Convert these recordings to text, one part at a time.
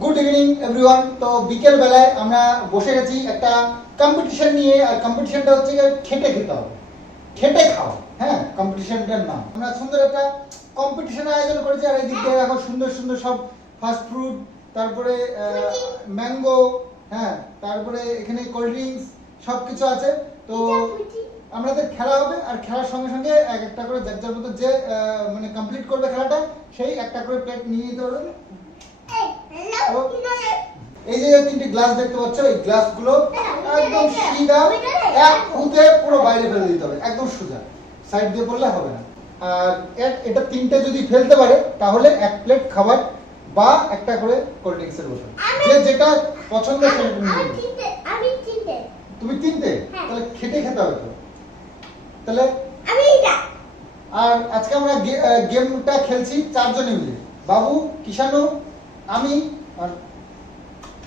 Good evening everyone তো বিকেল বেলায় আমরা বসে গেছি একটা কম্পিটিশন নিয়ে, আর কম্পিটিশনটা হচ্ছে খেটে খেতে হবে। খেটে খাও হ্যাঁ কম্পিটিশনটার নাম। আমরা সুন্দর একটা কম্পিটিশন আয়োজন করেছি, আর এই দিয়ে দেখো সুন্দর সুন্দর সব ফাস্ট ফুড তারপরে ম্যাঙ্গো হ্যাঁ তারপরে এখানে কোল্ড ড্রিঙ্কস সব কিছু আছে। তো আমাদের খেলা হবে, আর খেলার সঙ্গে সঙ্গে এক একটা করে যার যার মতো যে মানে কমপ্লিট করবে খেলাটা, সেই একটা করে প্লেট নিয়ে নিতে পারবে। এই যে তিনটে গ্লাস দেখতে পাচ্ছ এই গ্লাসগুলো একদম সিধা এক ফুটে পুরো বাইরে ফেলে দিতে হবে একদম সোজা। সাইড দিয়ে পড়লে হবে না। আর এটা তিনটে যদি ফেলতে পারে তাহলে এক প্লেট খাবার বা একটা করে কোল্ড ড্রিঙ্কসের বোতল যে যেটা পছন্দ সেটা তুমি নিয়ে নেবে। তুমি তিনটে? হ্যাঁ। তাহলে খেটে খেতে হবে তো। তাহলে আর আজকে আমরা গেমটা খেলছি চারজনে মিলে। বাবু কিষানু আমি আর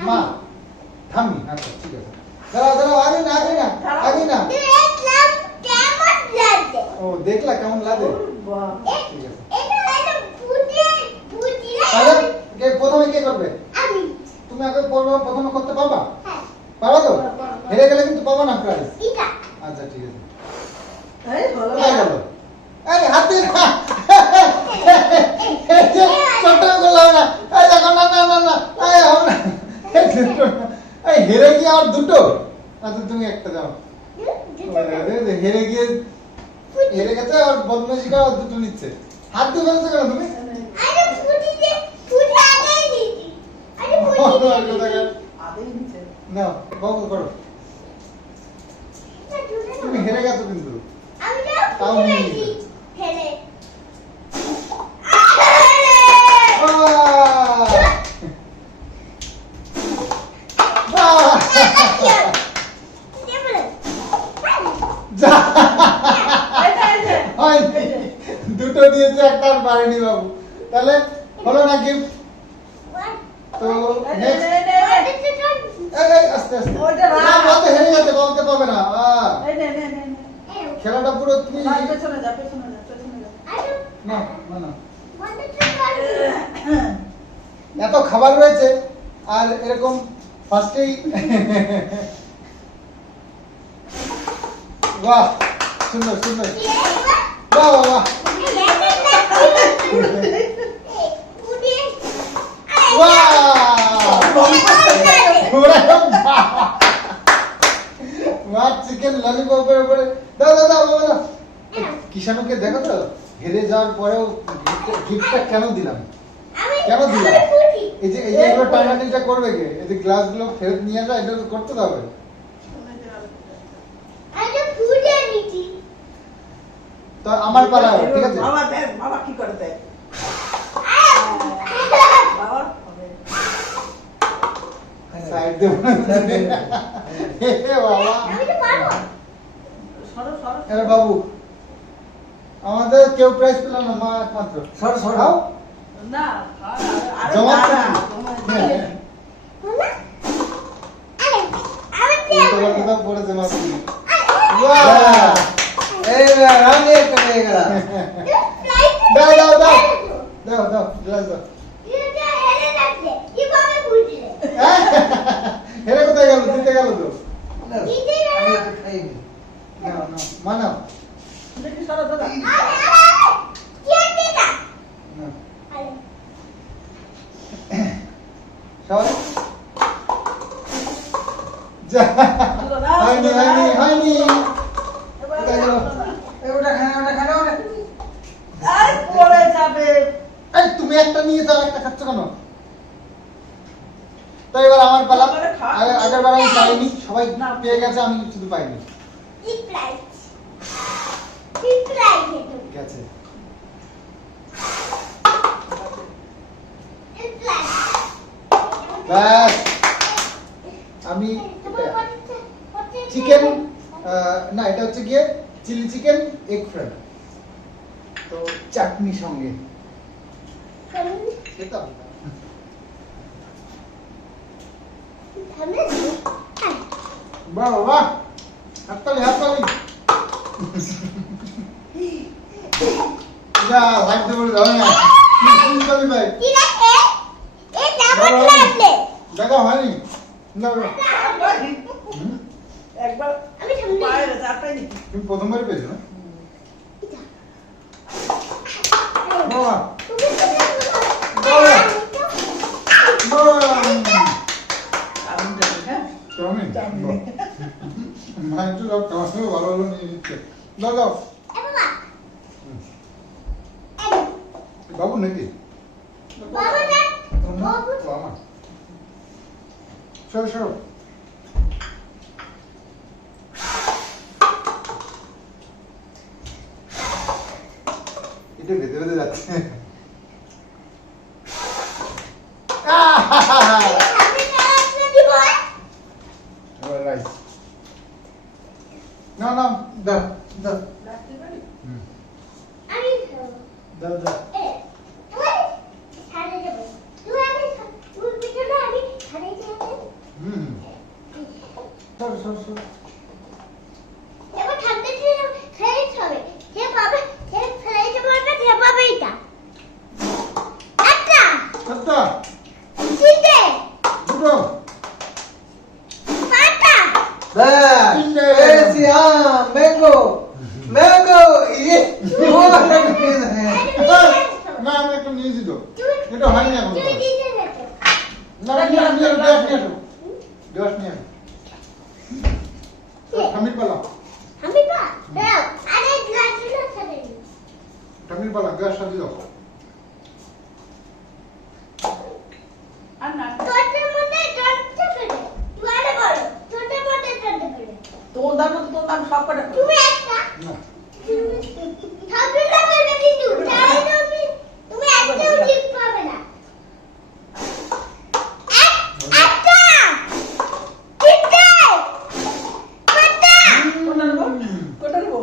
মা ঠাম্মি আচ্ছা ঠিক আছে। দাঁড়াও দাঁড়াও আগে না আগে না আগে না। ও দেখলা কেমন লাগে? ঠিক আছে। তাহলে কে প্রথমে কে করবে? তুমি আগে পড়বে প্রথমে করতে পারবা? পারো তো? হেরে গেলে কিন্তু পাবো না প্রাইজ আচ্ছা ঠিক আছে। হয়ে গেল। এই হাত দিয়ে না এই যে ছোট্ট করলাম না এই দেখো না না না না এই হবে না এই দুটো না। এই হেরে গিয়ে আর দুটো আচ্ছা তুমি একটা দাও আরে, হেরে গিয়ে হেরে গেছে আর দুটো নিচ্ছে। হাত দিয়ে ফেলছো কেন তুমি? না করো তুমি হেরে গেছো কিন্তু। তাও নিয়ে নিবে। বাহ! বাহ! যা হয়নি। দুটো দিয়েছে একটা আর পারেনি বাবু তাহলে হলো না গিফট তো নেক্সট এই এই আস্তে আস্তে। ওইটা রাখ। না বলতে হেরে গেছে বলতে পাবে না। খেলাটা পুরো তুমি না না না। এত খাবার রয়েছে আর এরকম ফার্স্টেই বাহ সুন্দর সুন্দর। বাহ বাহ বাহ ওরে বাহ! বাহ চিকেন ললিপপের উপরে দাও দাও দাও বাবা দাও। কিষানুকে দেখো তো হেরে যাওয়ার পরেও গিফটটা কেন দিলাম? কেন দিলাম? এই যে এই যে এগুলো টানাটানিটা করবে কে? এই যে গ্লাসগুলো ফেরত নিয়ে আসা এটা তো করতে হবে। তো আমার পালা ঠিক আছে? বাবা দেখ বাবা কি করে বাবা সাইড দেব হে বাবা সরো সরো এবার বাবু আমাদের কেউ প্রাইজ পেলাম না মা একমাত্র সরো, সরো। খাও। না আরে জমা দাঁড়া, করছি। জমা হ্যাঁ, দিয়ে। উল্টো পাল্টা দাও, পড়েছে মাছ বাহ! এইবার আমি একটা পেয়ে গেলাম। দাও দাও দাও দাও দাও গ্লাস দাও হ্যাঁ? হেরে কোথায় গেল? জিতে গেল তো। সবাই যা দুটো দাও, হয়নি দুটো হয়নি দাও। হয়নি এবার কোথায় গেল? এই ওটা খায় না, ওটা খায় না, ওটা। আরে পড়ে যাবে এই তুমি একটা নিয়ে যাও একটা খাচ্ছ কেন তো এবার আমার পালা আমারে খা। আগে- আগের বার আমি পাইনি সবাই না। পেয়ে গেছে আমি শুধু পাইনি গেছে ব্যাস। আমি চিকেন না, এটা হচ্ছে গিয়ে চিলি চিকেন এগ ফ্রাই তো চাটনি সঙ্গে। খেতাম। বাহ বাহ। হাততালি হাততালি। যা না। হাততালি ভাই? আমার লাগলে দেখা হয়নি? একবার তুমি প্রথমবারই পেয়েছ না? হ্যাঁ? ভালো ভালো নিয়ে নিচ্ছে। দাও দাও। বাবু নাকি বাবা দেখ বাবু ও আমার সরো সরো এটা ভেতরে যাচ্ছে আহাহাহা। আমি কাছে দিব এবার রাইস না না দাও দাও রাখতে পারি? হুম, আমি দাও দাও এ তুই ছাড়ে দেব তুই আমি তুই পিছনে আমি ছাড়ে দেব হুম সরো সরো সরো এবার ঠান্ডা ছিল খেয়ে হবে সে পাবে সে ফেলে দেবো না সে পাবে এটা একটা চারটা তিনটে দুটো পাঁচটা ব্যাস তিনটে। পেয়েছি আম ম্যাঙ্গো ম্যাঙ্গো ইয়ে ও একটা নিয়ে নেয়। না আমি একটা নিয়ে দিত তুমি এটা হয়নি এখন তুমি দিতে দেখো না নিয়ে আসো, নিয়ে আসো, গ্লাস নিয়ে আসো গ্লাস নিয়ে আসো ঠামির পালা আমি পা দাও আরে গ্লাসগুলো ছাড়ে দিই ঠামির পালা গ্লাস সাজিয়ে দাও আর না তোদের মধ্যে জলটা করে তুই আরে বলো তোদের মধ্যে জলটা করে তোর দাম তো তোর দাম সব কটা তুমি একটা না সবগুলো করবে কিন্তু তাই তুমি তুমি একটাও ঠিক পাবে না এক- একটা তিনটে পাঁচটা কোনটা নেব কোনটা নেব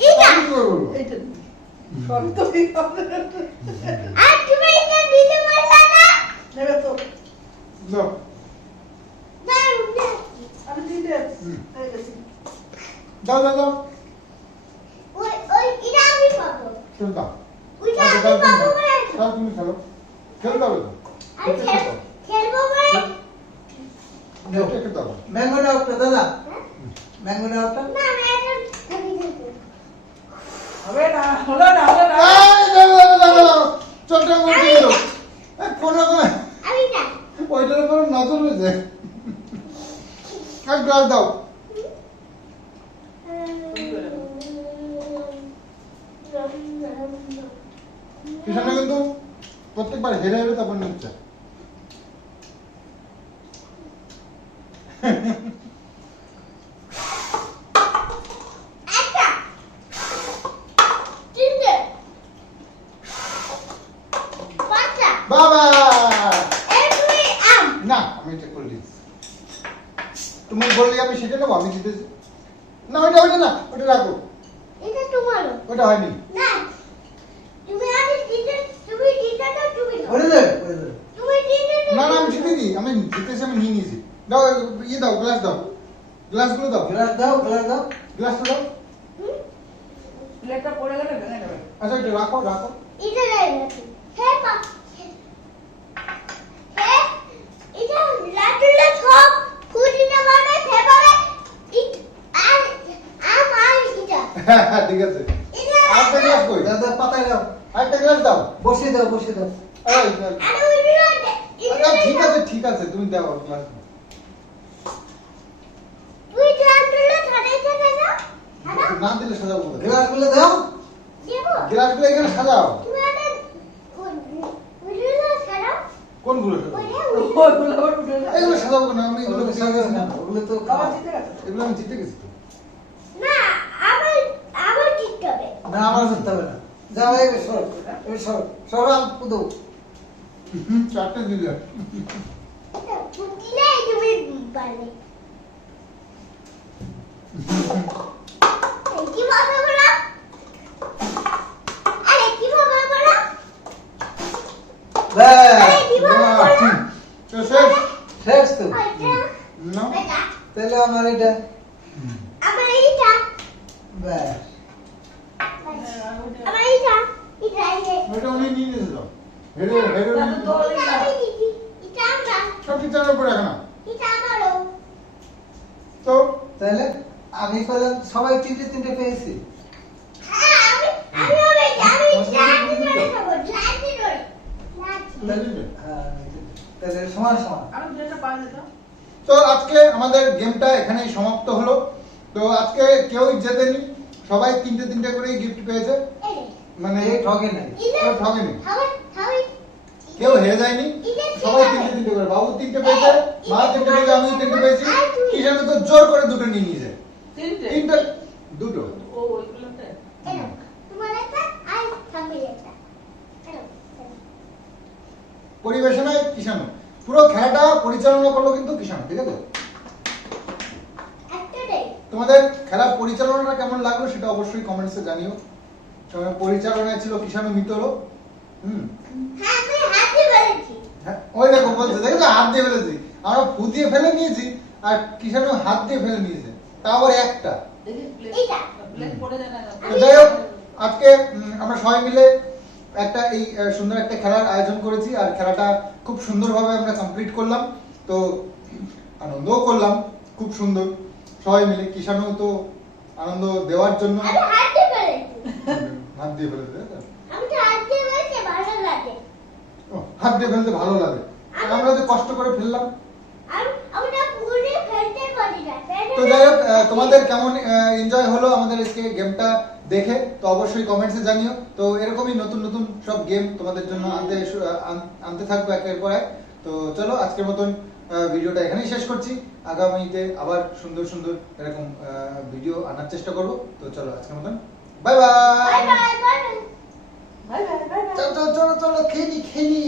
এটা আমি কি করব? এইটা নেব। সবই তো ঠিক হবে আর তুমি এটা দিতে পারলা না নেবে তো না আমি দিতে দাও দাও দাও ওই ওই এটা আমি পাবো চল ম্যাঙ্গো নাও দাদা? ম্যাঙ্গো নাও হবে না হলো না হলো না এই, দাও, দাও, দাও, দাও, দাও। চলটা বলতে গেল রকমে না ওইটার উপর নজর রয়েছে এক গ্লাস দাও কিষানে কিন্তু প্রত্যেকবার হেরে হেরে তারপর নিচ্ছে একটা তিনটে পাঁচটা বাবা! না আমি এটা করে দিচ্ছি। তুমি বললে আমি সেটা নেব আমি দিতেছি না ওইটা ওইটা না ওটা রাখো। এটা তোমারও। ওইটা হয়নি। না তুমি আগে দিতে তুমি দিতে তো তুমি দাও। দে করে দে তুমি দিতে না না আমি তুমি দিই আমি জিতেছি আমি নিয়ে নিয়েছি। দাও ইয়ে দাও গ্লাস দাও। গ্লাসগুলো দাও। গ্লাস দাও গ্লাস দাও। গ্লাসটা দাও। প্লেটটা পড়ে গেলে ভেঙে যাবে। আচ্ছা এটা রাখো রাখো। এটা রাখি পা হে এটা লাটুলা সব খুঁটিতে মানে সেভাবে ইট- আর আম আর এটা হ্যাঁ হ্যাঁ ঠিক আছে। এটা আরেকটা গ্লাস কই? দাদা পাতায় দাও। আরেকটা গ্লাস দাও। বসিয়ে দাও বসিয়ে দাও। এই, আরে ওইগুলো এগুলো ঠিক আছে ঠিক আছে তুমি দাও গ্লাস না দিলে সাজাবো? গ্লাসগুলো দাও। দেবো গ্লাসগুলো এখানে সাজাও তুমি আরে ওইগুলো ছাড়া উঠে যাবে। এগুলো সাজাবো না আমি এগুলো না ওগুলো তো বাবা জিতে গেছে এগুলো আমি জিতে গেছি। না আবার আবার ঠিক হবে। না আমার করতে হবে না। যাও এই সর এই সর। সর আম পুদো চারটে দিলে এটা তুমি পারবে এই কি ভাবে বলো আরে কি ভাবে বলো ভাবে তো শেষ? শেষ তো? না? তাহলে আমার এটা। আমার এইটা। ব্যাস। আমার এইটা। এটা এটা। উনি নিয়ে নিয়েছে হেরে হেরে এটা আমি দিদি আমরা। সব কিছু উপরে রাখো এটা আমারও। তো তাহলে আমি পেলাম সবাই তিনটে তিনটে পেয়েছি হ্যাঁ আমি আমিও বেশি আমি লাঠি ধরে খাব লাঠি ধরে লাঠি হ্যাঁ, তাহলে সমান সমান। তো আজকে আমাদের গেমটা এখানেই সমাপ্ত হলো। তো আজকে কেউই জেতেনি সবাই তিনটে তিনটে করে গিফট পেয়েছে। মানে এই ঠকে নাই। হাওয়া হাওয়া কেউ হেরে যায়নি। সবাই তিনটে তিনটে করে। বাবু তিনটে পেয়েছে মা তিনটে পেয়েছে আমি তিনটে পেয়েছি। কিষান তো জোর করে দুটো নিয়ে নিয়েছে। তিনটে? তিনটে? দুটো ও ওইগুলোতে এই নাও, তোমার একটা আর থাকবে একটা এই নাও, এই নাও। পরিবেশনায় কিষান পুরো খেলাটা পরিচালনা করল কিন্তু কিষান ঠিক আছে? তোমাদের খেলার পরিচালনাটা কেমন লাগল সেটা অবশ্যই কমেন্টসে জানিও। পরিচালনায় ছিল কিষান মিতরও হুম? হ্যাঁ হ্যাঁ, ওই দেখো বলছে দেখো হাত দিয়ে ফেলেছি আমরা ফু দিয়ে ফেলে নিয়েছি আর হাত দিয়ে ফেলে নিয়েছে। তা আবার একটা। যাই হোক আজকে আমরা সবাই মিলে একটা এই সুন্দর একটা খেলার আয়োজন করেছি আর খেলাটা খুব সুন্দরভাবে আমরা কমপ্লিট করলাম। তো আনন্দও করলাম খুব সুন্দর। সবাই মিলে কিষানও তো আনন্দ দেওয়ার জন্য। হাতে দিয়ে ফেলেছে তো? হাতে দিয়ে ফেলতে ভালো লাগে। আমরা যে কষ্ট করে ফেললাম। তো যাই হোক তোমাদের কেমন এনজয় হলো আমাদের আজকে গেমটা দেখে তো অবশ্যই কমেন্টসে জানিও। তো এরকমই নতুন নতুন সব গেম তোমাদের জন্য আনতে আনতে থাকব একের পর এক। তো চলো আজকের মতন ভিডিওটা এখানেই শেষ করছি। আগামীতে আবার সুন্দর সুন্দর এরকম ভিডিও আনার চেষ্টা করব। তো চলো আজকের মতন বাই বাই চলো চলো চলো খেলি খেলি